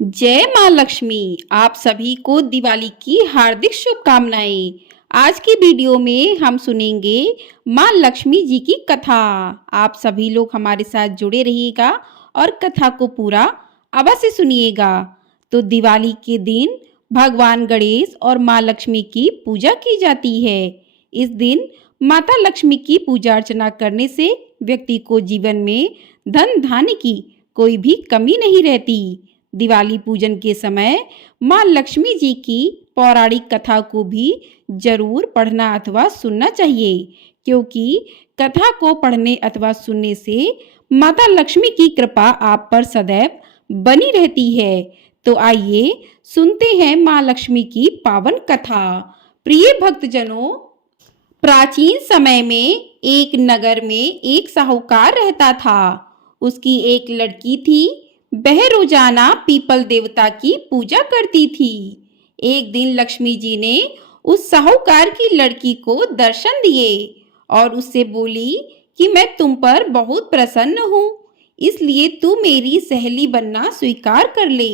जय माँ लक्ष्मी। आप सभी को दिवाली की हार्दिक शुभकामनाएं। आज की वीडियो में हम सुनेंगे माँ लक्ष्मी जी की कथा। आप सभी लोग हमारे साथ जुड़े रहिएगा और कथा को पूरा अवश्य सुनिएगा। तो दिवाली के दिन भगवान गणेश और माँ लक्ष्मी की पूजा की जाती है। इस दिन माता लक्ष्मी की पूजा अर्चना करने से व्यक्ति को जीवन में धन धान्य की कोई भी कमी नहीं रहती। दिवाली पूजन के समय माँ लक्ष्मी जी की पौराणिक कथा को भी जरूर पढ़ना अथवा सुनना चाहिए, क्योंकि कथा को पढ़ने अथवा सुनने से माता लक्ष्मी की कृपा आप पर सदैव बनी रहती है। तो आइए सुनते हैं माँ लक्ष्मी की पावन कथा। प्रिय भक्तजनों, प्राचीन समय में एक नगर में एक साहूकार रहता था। उसकी एक लड़की थी। वह रोजाना पीपल देवता की पूजा करती थी। एक दिन लक्ष्मी जी ने उस साहूकार की लड़की को दर्शन दिए और उससे बोली कि मैं तुम पर बहुत प्रसन्न हूँ, इसलिए तू मेरी सहेली बनना स्वीकार कर ले।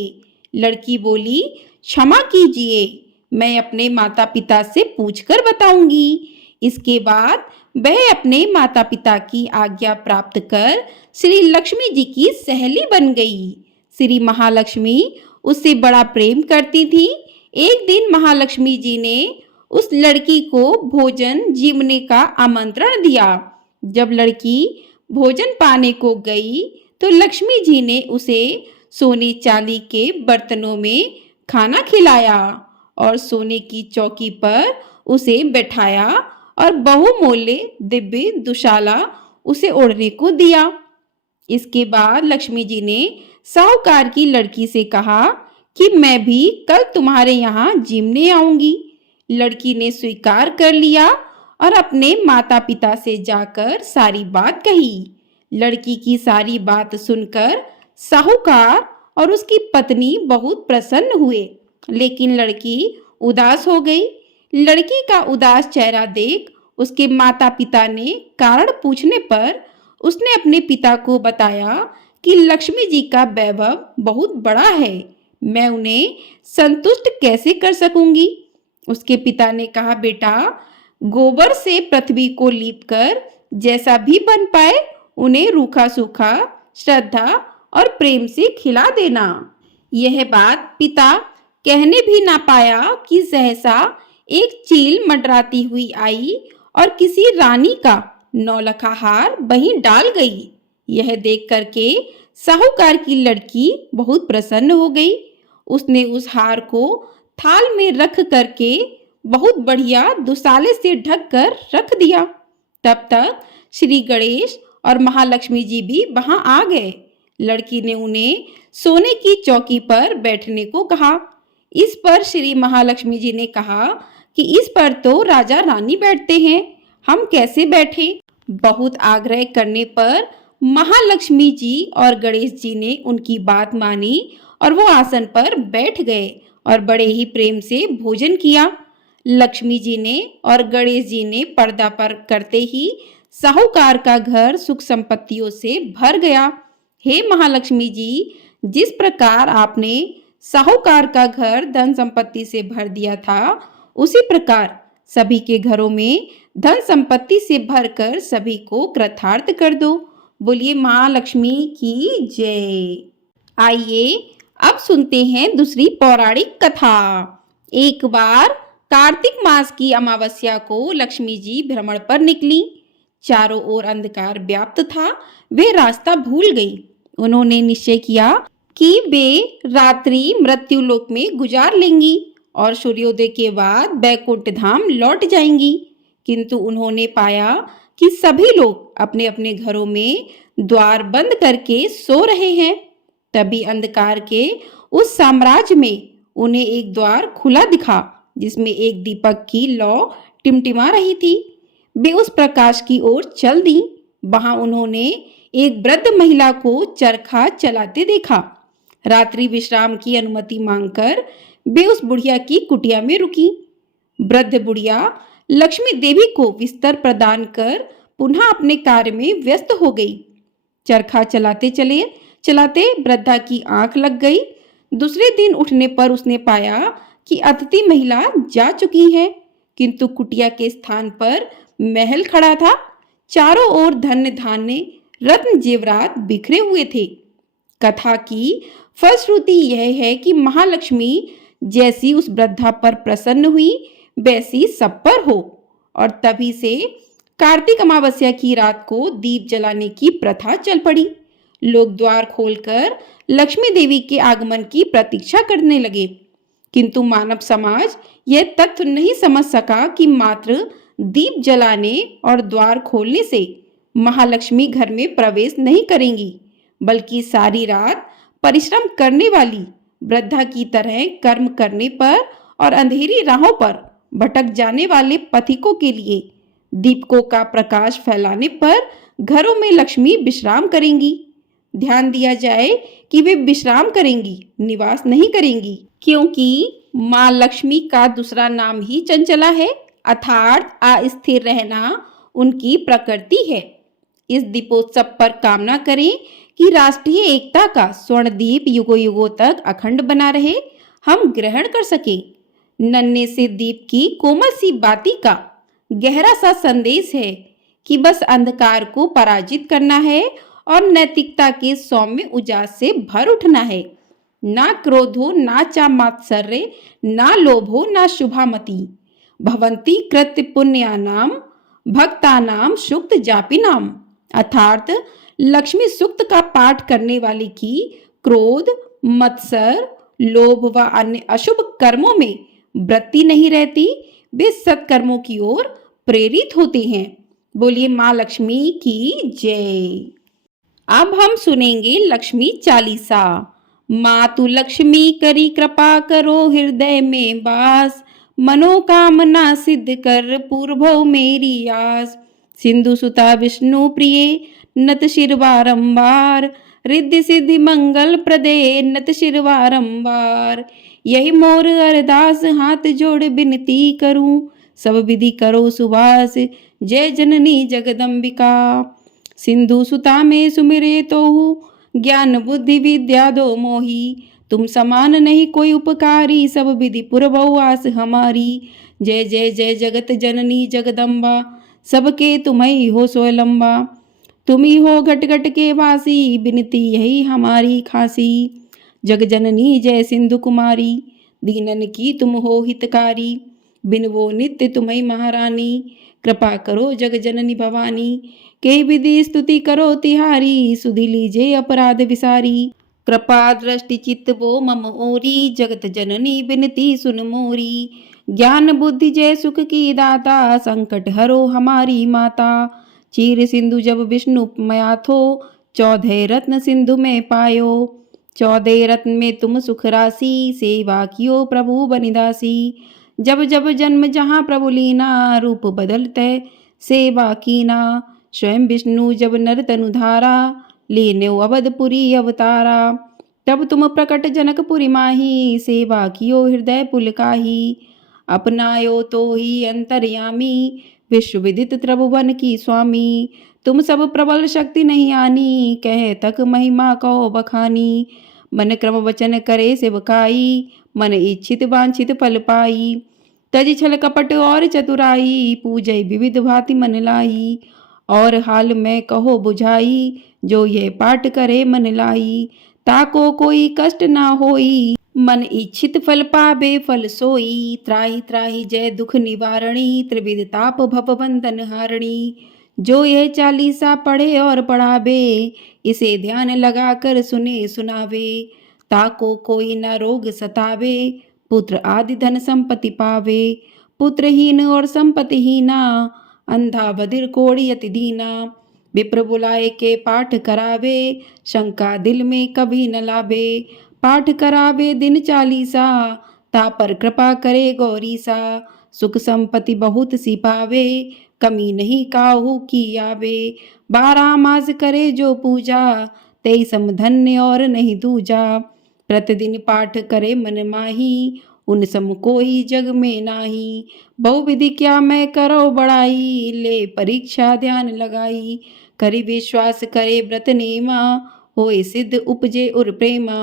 लड़की बोली, क्षमा कीजिए, मैं अपने माता पिता से पूछकर बताऊंगी। इसके बाद वह अपने माता पिता की आज्ञा प्राप्त कर श्री लक्ष्मी जी की सहेली बन गई। श्री महालक्ष्मी उससे बड़ा प्रेम करती थी। एक दिन महालक्ष्मी जी ने उस लड़की को भोजन जीवने का आमंत्रण दिया। जब लड़की भोजन पाने को गई तो लक्ष्मी जी ने उसे सोने चांदी के बर्तनों में खाना खिलाया और सोने की चौकी पर उसे बैठाया और बहुमूल्य दिव्य दुशाला उसे ओढ़ने को दिया। इसके बाद लक्ष्मी जी ने साहूकार की लड़की से कहा कि मैं भी कल तुम्हारे यहाँ जीमने आऊंगी। लड़की ने स्वीकार कर लिया और अपने माता पिता से जाकर सारी बात कही। लड़की की सारी बात सुनकर साहूकार और उसकी पत्नी बहुत प्रसन्न हुए, लेकिन लड़की उदास हो गई। लड़की का उदास चेहरा देख उसके माता पिता ने कारण पूछने पर उसने अपने पिता को बताया कि लक्ष्मी जी का वैभव बहुत बड़ा है, मैं उन्हें संतुष्ट कैसे कर सकूंगी। उसके पिता ने कहा, बेटा, गोबर से पृथ्वी को लीपकर जैसा भी बन पाए उन्हें रूखा सूखा श्रद्धा और प्रेम से खिला देना। यह बात पिता कहने भी ना पाया कि सहसा एक चील मंडराती हुई आई और किसी रानी का नौलखा हार वहीं डाल गई। यह देख करके साहूकार की लड़की बहुत प्रसन्न हो गई। उसने उस हार को थाल में रख करके बहुत बढ़िया दुसाले से ढक कर रख दिया। तब तक श्री गणेश और महालक्ष्मी जी भी वहां आ गए। लड़की ने उन्हें सोने की चौकी पर बैठने को कहा। इस पर श्री महालक्ष्मी जी ने कहा कि इस पर तो राजा रानी बैठते हैं, हम कैसे बैठे। बहुत आग्रह करने पर महालक्ष्मी जी और गणेश जी ने उनकी बात मानी और वो आसन पर बैठ गए और बड़े ही प्रेम से भोजन किया। लक्ष्मी जी ने और गणेश जी ने पर्दा पर करते ही साहूकार का घर सुख संपत्तियों से भर गया। हे महालक्ष्मी जी, जिस प्रकार आपने साहूकार का घर धन संपत्ति से भर दिया था, उसी प्रकार सभी के घरों में धन संपत्ति से भरकर सभी को कृतार्थ कर दो। बोलिए माँ लक्ष्मी की जय। आइए अब सुनते हैं दूसरी पौराणिक कथा। एक बार कार्तिक मास की अमावस्या को लक्ष्मी जी भ्रमण पर निकली। चारों ओर अंधकार व्याप्त था। वे रास्ता भूल गई। उन्होंने निश्चय किया कि वे रात्रि मृत्यु लोक में गुजार लेंगी और सूर्योदय के बाद बैकुंठ धाम लौट जाएंगी। किंतु उन्होंने पाया कि सभी लोग अपने अपने घरों में द्वार बंद करके सो रहे हैं। तभी अंधकार के उस साम्राज्य में उन्हें एक द्वार खुला दिखा, जिसमें एक दीपक की लौ टिमटिमा रही थी। वे उस प्रकाश की ओर चल दी। वहां उन्होंने एक वृद्ध महिला को चरखा चलाते देखा। रात्रि विश्राम की अनुमति मांगकर वे उस बुढ़िया की कुटिया में रुकी। वृद्ध बुढ़िया लक्ष्मी देवी को बिस्तर प्रदान कर पुनः अपने कार्य में व्यस्त हो गई। चरखा चलाते चलाते वृद्धा की आंख लग गई। दूसरे दिन उठने पर उसने पाया कि अतिथि महिला जा चुकी है, किंतु कुटिया के स्थान पर महल खड़ा था। चारों ओर धन्य धान्य रत्न जेवरात बिखरे हुए थे। कथा की फलश्रुति यह है कि महालक्ष्मी जैसी उस वृद्धा पर प्रसन्न हुई, वैसी सब पर हो। और तभी से कार्तिक अमावस्या की रात को दीप जलाने की प्रथा चल पड़ी। लोग द्वार खोलकर लक्ष्मी देवी के आगमन की प्रतीक्षा करने लगे, किंतु मानव समाज यह तथ्य नहीं समझ सका कि मात्र दीप जलाने और द्वार खोलने से महालक्ष्मी घर में प्रवेश नहीं करेंगी, बल्कि सारी रात परिश्रम करने वाली वृद्धा की तरह कर्म करने पर और अंधेरी राहों पर भटक जाने वाले पथिकों के लिए दीपकों का प्रकाश फैलाने पर घरों में लक्ष्मी विश्राम करेंगी। ध्यान दिया जाए कि वे विश्राम करेंगी, निवास नहीं करेंगी, क्योंकि माँ लक्ष्मी का दूसरा नाम ही चंचला है, अर्थात अस्थिर रहना उनकी प्रकृति है। इस दीपोत्सव पर कामना करें कि राष्ट्रीय एकता का स्वर्ण दीप युगों युगों तक अखंड बना रहे, हम ग्रहण कर सकें। नन्हे से दीप की कोमल सी बाती का गहरा सा संदेश है कि बस अंधकार को पराजित करना है और नैतिकता के सौम्य उजास से भर उठना है। ना क्रोध हो, ना चामात्सर्य, ना लोभ हो, ना शुभामति। भवन्ति कृत्य पुण्यानाम भक्तानाम सुक्त जापिनाम। अर्थात लक्ष्मी सूक्त का पाठ करने वाले की क्रोध, मत्सर, लोभ व अन्य अशुभ कर्मों में वृत्ति नहीं रहती, वे सत्कर्मों की ओर प्रेरित होते हैं। बोलिए माँ लक्ष्मी की जय। अब हम सुनेंगे लक्ष्मी चालीसा। मातु लक्ष्मी करी कृपा करो हृदय में वास, मनोकामना सिद्ध कर पूर्वो मेरी आस। सिंधु सुता विष्णु प्रिय नत शिर बारंबार, रिद्धि सिद्धि मंगल प्रदे नत शिर बारंबार। यही मोर अरदास हाथ जोड़ विनती करूं, सब विधि करो सुवास, जय जननी जगदम्बिका। सिंधु सुता में सुमिरे तो ज्ञान बुद्धि विद्या दो मोही, तुम समान नहीं कोई उपकारी, सब विधि पुरबौ आस हमारी। जय जय जय जगत जननी जगदम्बा, सबके तुम्हें हो सोलंबा। तुम ही हो घट घट के वासी, बिनती यही हमारी खासी। जग जननी जय सिंधु कुमारी, दीनन की तुम हो हितकारी। बिन वो नित्य तुम्हें महारानी, कृपा करो जग जननी भवानी। के विधि स्तुति करो तिहारी, सुधि लीजे अपराध विसारी। कृपा दृष्टि चित्त वो मम ओरी, जगत जननी बिनती सुन मोरी। ज्ञान बुद्धि जय सुख की दाता, संकट हरो हमारी माता। चीर सिंधु जब विष्णु मया थो, 14 रत्न सिंधु में पायो। 14 रत्न में तुम सुख राशि, सेवा कियो प्रभु बनिदासी। जब जब जन्म जहाँ प्रभु लीना, रूप बदलते सेवा कीना। स्वयं विष्णु जब नर तनु धारा, लेने अवधपुरी अवतारा। तब तुम प्रकट जनकपुरी माही, सेवा कियो हृदय पुलकाही। अपनायो तो ही अंतर्यामी, विश्व विदित त्रिभुवन की स्वामी। तुम सब प्रबल शक्ति नहीं आनी, कह तक महिमा कहो बखानी। मन क्रम वचन करे सेवकाई, मन इच्छित वांछित फल पाई। तज छल कपट और चतुराई, पूजय विविध भांति मन लाई। और हाल में कहो बुझाई, जो ये पाठ करे मन लाई। ताको कोई कष्ट ना होई, मन इच्छित फल पावे फल सोई। त्राहि त्राहि जय दुख निवारणी, त्रिविध ताप भव बंधन हारणी। जो यह चालीसा पढ़े और पढ़ावे, इसे ध्यान लगाकर सुने सुनावे। ताको कोई न रोग सतावे, पुत्र आदि धन संपत्ति पावे। पुत्रहीन और संपत्तिहीना, अंधा बधिर कोढ़ी अति दीना। विप्र बुलाए के पाठ करावे, शंका दिल में कभी न लावे। पाठ करावे दिन चालीसा, ता पर कृपा करे गौरीसा। सुख संपत्ति बहुत सी पावे, कमी नहीं काहू की आवे। 12 मास करे जो पूजा, तेई सम धन्य और नहीं दूजा। प्रतिदिन पाठ करे मन माही, उन सम कोई जग में नाही। बहुविधि क्या मैं करो बड़ाई, ले परीक्षा ध्यान लगाई। करी विश्वास करे व्रत नेमा, होए सिद्ध उपजे उर प्रेमा।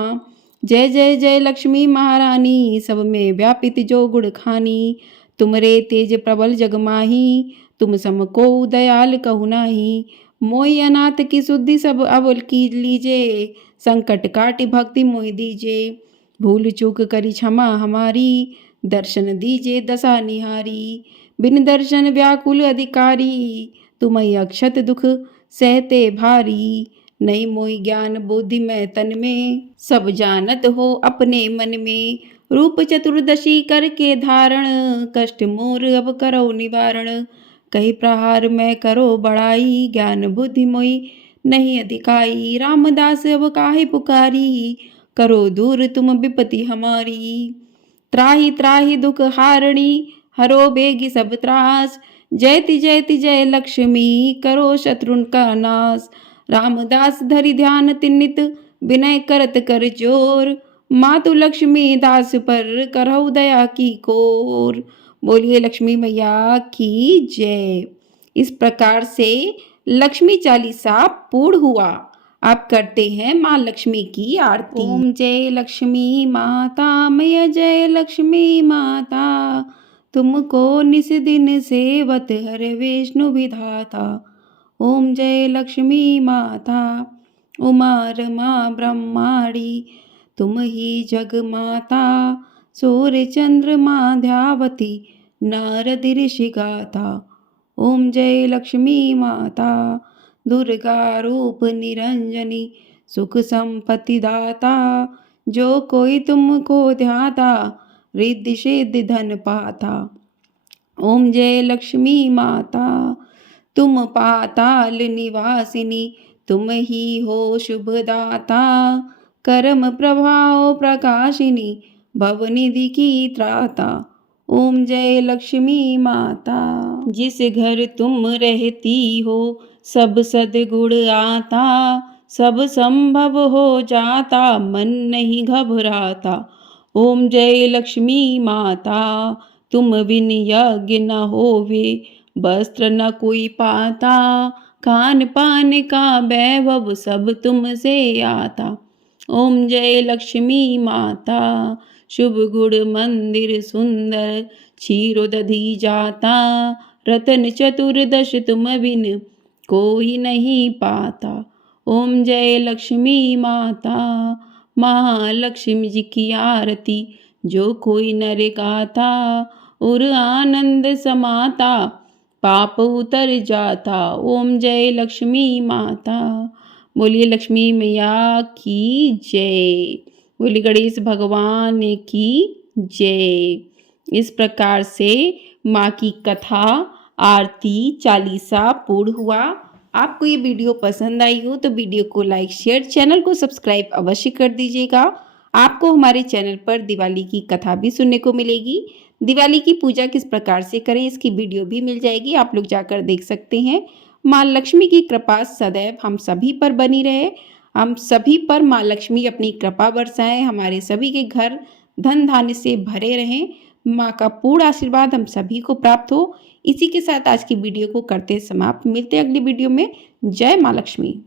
जय जय जय लक्ष्मी महारानी, सब में व्यापित जो गुण खानी। तुमरे तेज प्रबल जग माही, तुम सम को दयाल कहु नाही। मोहि अनाथ की सुधि सब अवल की लीजे, संकट काटि भक्ति मोहि दीजे। भूल चूक करी क्षमा हमारी, दर्शन दीजे दशा निहारी। बिन दर्शन व्याकुल अधिकारी, तुम्हें अक्षत दुख सहते भारी। नहीं मोहि ज्ञान बुद्धि में तन में, सब जानत हो अपने मन में। रूप चतुर्दशी करके धारण, कष्ट मोर अब करो निवारण। कही प्रहार में करो बड़ाई, ज्ञान बुद्धि मोहि नहीं अधिकाई। रामदास अब काहे पुकारी, करो दूर तुम विपत्ति हमारी। त्राहि त्राहि दुख हारणी, हरो बेगी सब त्रास। जयति जयति जय लक्ष्मी, करो शत्रुन का नाश। रामदास धरि ध्यान तिन्नित, विनय करत कर जोर। मातु लक्ष्मी दास पर, करहु दया की कोर। बोलिए लक्ष्मी मैया की जय। इस प्रकार से लक्ष्मी चालीसा पूर्ण हुआ। आप करते हैं माँ लक्ष्मी की आरती। ओम जय लक्ष्मी माता, मैया जय लक्ष्मी माता। तुमको निस दिन सेवत हर विष्णु विधाता। ओम जय लक्ष्मी माता, उमा रमा ब्रह्माणी। तुम ही जग माता, सूर्य चंद्रमा ध्यावती। नारद ऋषि गाथा। ओम जय लक्ष्मी माता, दुर्गा रूप निरंजनी। सुख संपत्ति दाता, जो कोई तुमको ध्याता। रिद्धि सिद्धि धन पाता। ओम जय लक्ष्मी माता, तुम पाताल निवासिनी। तुम ही हो शुभदाता, कर्म प्रभाव प्रकाशिनी। भवनिधि की त्राता। ओम जय लक्ष्मी माता। जिस घर तुम रहती हो, सब सद्गुण आता। सब संभव हो जाता, मन नहीं घबराता। ओम जय लक्ष्मी माता, तुम बिन यज्ञ न होवे। वस्त्र न कोई पाता, खान पान का वैभव सब तुमसे आता। ओम जय लक्ष्मी माता, शुभ गुण मंदिर सुंदर। क्षीरो दधी जाता, रतन चतुर्दश तुम बिन कोई नहीं पाता। ओम जय लक्ष्मी माता, महालक्ष्मी जी की आरती। जो कोई नर गाता, और आनंद समाता। पाप उतर जाता। ओम जय लक्ष्मी माता। बोलिए लक्ष्मी मैया की जय। बोलिए गणेश भगवान की जय। इस प्रकार से माँ की कथा, आरती, चालीसा पूर्ण हुआ। आपको ये वीडियो पसंद आई हो तो वीडियो को लाइक शेयर, चैनल को सब्सक्राइब अवश्य कर दीजिएगा। आपको हमारे चैनल पर दिवाली की कथा भी सुनने को मिलेगी। दिवाली की पूजा किस प्रकार से करें इसकी वीडियो भी मिल जाएगी, आप लोग जाकर देख सकते हैं। माँ लक्ष्मी की कृपा सदैव हम सभी पर बनी रहे। हम सभी पर माँ लक्ष्मी अपनी कृपा बरसाएं, हमारे सभी के घर धन धान्य से भरे रहें। माँ का पूर्ण आशीर्वाद हम सभी को प्राप्त हो। इसी के साथ आज की वीडियो को करते समाप्त। मिलते हैं अगली वीडियो में। जय माँ लक्ष्मी।